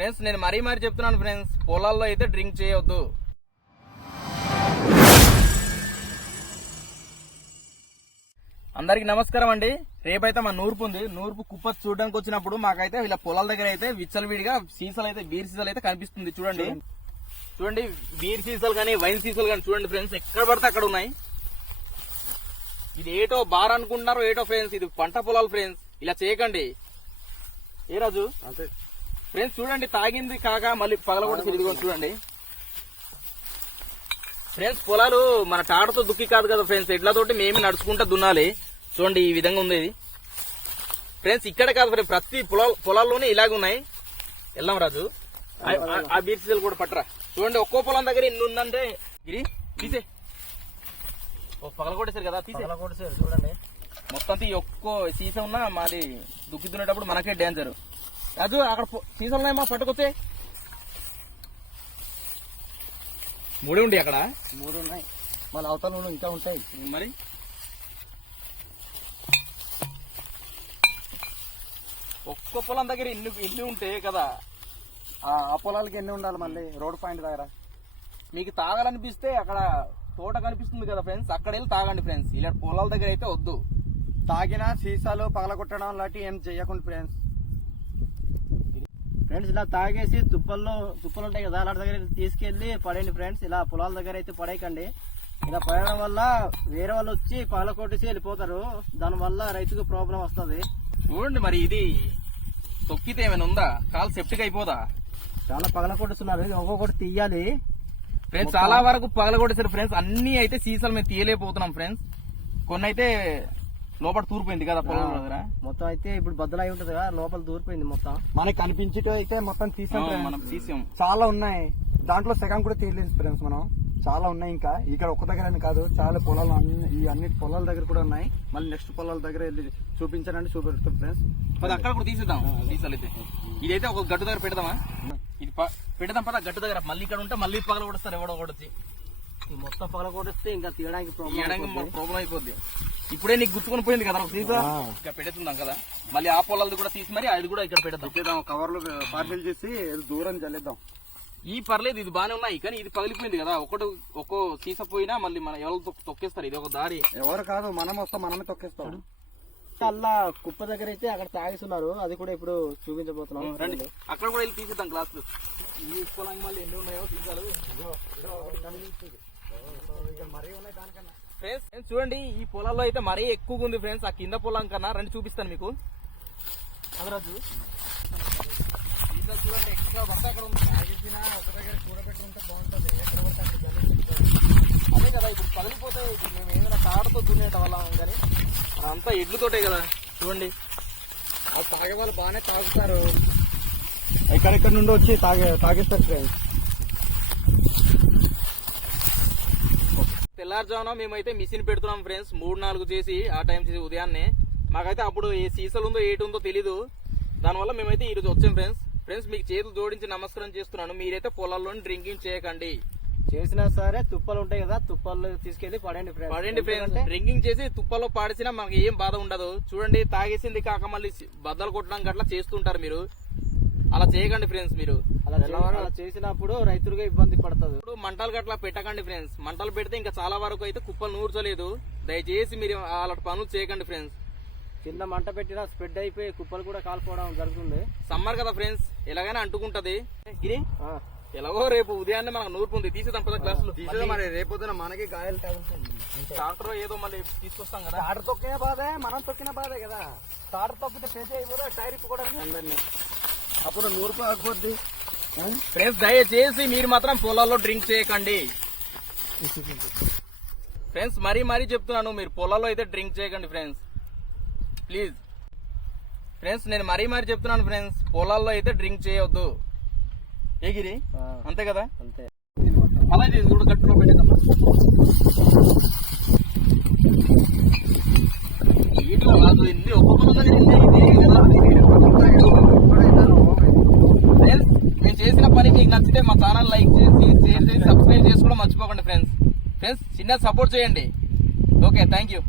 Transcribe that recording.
Friends నేను మరీ మరీ చెప్తున్నాను ఫ్రెండ్స్ పొలాల్లో అయితే డ్రింక్ చేయొద్దు. అందరికి నమస్కారం అండి. రేపైతే మా నూర్పు ఉంది. నూర్పు కుప్ప చూడడానికి వచ్చినప్పుడు మాకైతే ఇలా పొలాల దగ్గర అయితే విచ్చలవిడిగా సీసాలు అయితే బీర్ సీసాలు అయితే కనిపిస్తుంది. చూడండి. చూడండి బీర్ సీసాలు కానీ వైన్ సీసాలు కానీ చూడండి ఫ్రెండ్స్ ఎక్కడ పడితే అక్కడ ఉన్నాయి. ఇది ఏటో బార్ అనుకుంటున్నారు ఏటో ఫ్రెండ్స్ ఇది పంట పొలాలు ఫ్రెండ్స్ ఇలా చేయకండి. ఏ రాజు? అంతే. ఫ్రెండ్స్ చూడండి తాగింది కాక మళ్ళీ పగలగొట్టి ఇదిగోండి చూడండి. ఫ్రెండ్స్ పొలాలు మన టాటతో దుక్కి కాదు కదా ఫ్రెండ్స్ ఎడ్లతోటి మేమే నడుచుకుంటా దున్నాలి. చూడండి ఈ విధంగా ఉంది ఇది. ఫ్రెండ్స్ ఇక్కడ కాదు ఫ్రెండ్స్ ప్రతి పొలాల పొలాల్లోనే ఇలాగ ఉన్నాయి. వెళ్దాం రాజు. ఆ- సీజల్ కూడా పట్టరా. చూడండి ఒక్కో పొలం దగ్గర ఇన్ని ఉందంటే గిరి తీసే. ఓ పగల కొట్టేశారు కదా తీసే. పగల కొట్టేసారు చూడండి. మొత్తం ఒక్కో సీసా ఉన్నా మాది దుక్కి దున్నేటప్పుడు మనకే డేంజర్ రాజు అక్కడ పొ- సీసాలు ఉన్నాయి మా పట్టుకొచ్చే మూడే ఉండి అక్కడ? మూడు ఉన్నాయి. మళ్ళీ అవతల ఇంకా ఉంటాయి. మరి? ఒక్క పొలం దగ్గర ఇన్ని ఇన్ని ఉంటే కదా? ఆ ఆ పొలాలకి ఎన్ని ఉండాలి మళ్ళీ రోడ్ పాయింట్ దగ్గర? మీకు తాగాలనిపిస్తే అక్కడ తోట కనిపిస్తుంది కదా ఫ్రెండ్స్ అక్కడ వెళ్ళి తాగండి ఫ్రెండ్స్ ఇలా పొలాల దగ్గర అయితే వద్దు. తాగిన సీసాలు పగలగొట్టడం లాంటివి ఏం చేయకుండా ఫ్రెండ్స్ ఫ్రెండ్స్ ఇలా తాగేసి తుప్పల్లో తుప్పలు ఉంటాయి కదా అలాంటి దగ్గర తీసుకెళ్ళి పడేయండి ఫ్రెండ్స్. ఇలా పొలాల దగ్గర అయితే పడేయకండి. ఇలా పడడం వల్ల వేరే వాళ్ళు వచ్చి పగల కొట్టేసి వెళ్ళిపోతారు. దానివల్ల రైతుకు ప్రాబ్లం వస్తుంది. చూడండి మరి ఇది తొక్కితే ఏమైనా ఉందా? కాలు సెప్టిక్ అయిపోదా? చాలా పగల కొట్టుతున్నారు ఒక్కొక్కటి తీయాలి. ఫ్రెండ్స్ చాలా వరకు పగలగొట్టేసారు ఫ్రెండ్స్. అన్ని అయితే సీసాలు మేము తీయలేకపోతున్నాం ఫ్రెండ్స్. కొన్ని అయితే లోపల తూరిపోయింది కదా పొలం దగ్గర? మొత్తం అయితే ఇప్పుడు బద్దలు అయి ఉంటది కదా లోపల దూరిపోయింది మొత్తం. మనకి కనిపించేటి అయితే మొత్తం తీసాం. మనం తీసాం. చాలా ఉన్నాయి. దాంట్లో సగం కూడా తీయలేదు ఫ్రెండ్స్ మనం. చాలా ఉన్నాయి ఇంకా. ఇక్కడ ఒక్క దగ్గర అని కాదు చాలా పొలాలు అన్ని ఈ అన్ని పొలాల దగ్గర కూడా ఉన్నాయి. మళ్ళీ నెక్స్ట్ పొలాల దగ్గర వెళ్ళి చూపించాలంటే చూపెడతాం ఫ్రెండ్స్. పద అక్కడ కూడా తీసేద్దాం. సీసాలు అయితే. ఇదైతే ఒక గట్టు దగ్గర పెడదామా? ఇది ప- పెడదాం పద గట్టు దగ్గర. మళ్ళీ ఇక్కడ ఉంటే మళ్ళీ పగల కొడతారు ఎవడో కొడచ్చి మొత్తం పగల కొడిస్తే ఇంకా తీయడానికి ప్రాబ్లం అయిపోద్ది. ఇప్పుడే నీకు గుర్తుకొని పోయింది కదా ఆ. ఇక్కడ పెడుతుందాం కదా. మళ్ళీ ఆ పొలాలది కూడా తీసి మరి అది కూడా ఇక్కడ పెడదాం. కవర్లో పార్సల్ చేసి దూరం చల్లేద్దాం. ఈ పర్లేదు ఇది బానే ఉన్నాయి కానీ ఇది పగిలిపోయింది కదా. ఒకటి ఒక్కో సీసా పోయినా మళ్ళీ మన ఎవరు తొక్- తొక్కేస్తారు ఇది ఒక దారి. ఎవరు కాదు మనం వస్తాం మనమే తొక్కేస్తాం. అల్లా కుప్ప దగ్గర అయితే అక్కడ తాగిస్తున్నారు. అది కూడా ఇప్పుడు చూపించబోతున్నాం. రండి. అక్కడ కూడా వెళ్ళి తీసేద్దాం గ్లాసులు. ఈ పొలానికి మళ్ళీ ఎన్ని ఉన్నాయో సీసాలు. ఫ్రెండ్స్ ఫ్రెండ్స్ చూడండి ఈ పొలాల్లో అయితే మరీ ఎక్కువగా ఉంది ఫ్రెండ్స్ ఆ కింద పొలం కన్నా రండి చూపిస్తాను మీకు. అదరాజు చూడండి ఎక్కడ పడితే అక్కడ ఉంది ఒక దగ్గర కూడబెట్టుకుంటే బాగుంటుంది ఎక్కడ పడితే అదే కదా ఇప్పుడు పగిలిపోతే మేము ఏమైనా తాడుతో దున్నేట వాళ్ళం కానీ అంతా ఎడ్లుతోటే కదా. చూడండి. అది తాగే వాళ్ళు బాగానే తాగుతారు. ఎక్కడెక్కడ నుండి వచ్చి తాగే తాగేస్తారు ఫ్రెండ్స్ తెల్లారుజామున మేమైతే మిషన్ పెడుతున్నాం ఫ్రెండ్స్. మూడు నాలుగు చేసి ఆ టైం చేసి ఉదయాన్నే. మాకైతే అప్పుడు ఏ సీసలు ఉందో ఏటి ఉందో తెలీదు. దానివల్ల మేమైతే ఈరోజు వచ్చాం ఫ్రెండ్స్. ఫ్రెండ్స్ మీకు చేతులు జోడించి నమస్కారం చేస్తున్నాను. మీరైతే పొలాల్లో డ్రింకింగ్ చేయకండి. చేసినా సరే తుప్పలు ఉంటాయి కదా తుప్పలు తీసుకెళ్ళి పడండి ఫ్రెండ్స్. పడండి ఫ్రెండ్స్. డ్రింకింగ్ చేసి తుప్పలో పాడిసినా మనకి ఏం బాధ ఉండదు. చూడండి తాగేసింది కాక మళ్ళీ బద్దలు కొట్టడం గట్లా చేస్తుంటారు మీరు. అలా చేయకండి ఫ్రెండ్స్ మీరు. అలా చేసినప్పుడు రైతులుగా ఇబ్బంది పడుతుంది ఇప్పుడు మంటలు గట్లా పెట్టకండి ఫ్రెండ్స్ మంటలు పెడితే ఇంకా చాలా వరకు అయితే కుప్పలు నూర్చలేదు దయచేసి మీరు అలాంటి పనులు చేయకండి ఫ్రెండ్స్ కింద మంట పెట్టినా స్ప్రెడ్ అయిపోయి కుప్పలు కూడా కాలిపోవడం జరుగుతుంది. సమ్మర్ కదా ఫ్రెండ్స్ ఎలాగైనా అంటుకుంటది. గిరి. ఎలాగో రేపు ఉదయాన్నే మనకు నూర్పు ఉంది. తీసేదాం పద గ్లాసులు మరి. రేపొద్దున మనకి గాయాలు తగులుతుంది డాక్టర్ ఏదో మళ్ళీ తీసుకొస్తాం కదా. తాడు తొక్కిన బాధే మనం తొక్కిన బాధే కదా. తాడు తొక్కితే పేజీ అయిపోతే టైర్ ఇప్పుకోవడానికి. అందరినీ. అప్పుడు నూరుపు ఆగిపోద్ది. ఫ్రెండ్స్ దయచేసి మీరు మాత్రం పొలాల్లో డ్రింక్ చేయకండి. ఫ్రెండ్స్ మరీ మరీ చెప్తున్నాను మీరు పొలాల్లో అయితే డ్రింక్ చేయకండి ఫ్రెండ్స్. ప్లీజ్. ఫ్రెండ్స్ నేను మరీ మరీ చెప్తున్నాను ఫ్రెండ్స్ పొలాల్లో అయితే డ్రింక్ చేయొద్దు. ఏగిరి అంతే కదా? అంతే. అలాగే ఇది కూడా గట్టులో పెట్టేద్దాం వీటిలో కాదు ఇన్ని ఒక్కొక్కరు దగ్గర ఇన్ని ఇదే కదా. ఫ్రెండ్స్ మేము చేసిన పని మీకు నచ్చితే మా ఛానల్ లైక్ చేసి షేర్ చేసి సబ్స్క్రైబ్ చేసుకోవడం మర్చిపోకండి ఫ్రెండ్స్ ఫ్రెండ్స్ చిన్న సపోర్ట్ చేయండి. Okay thank you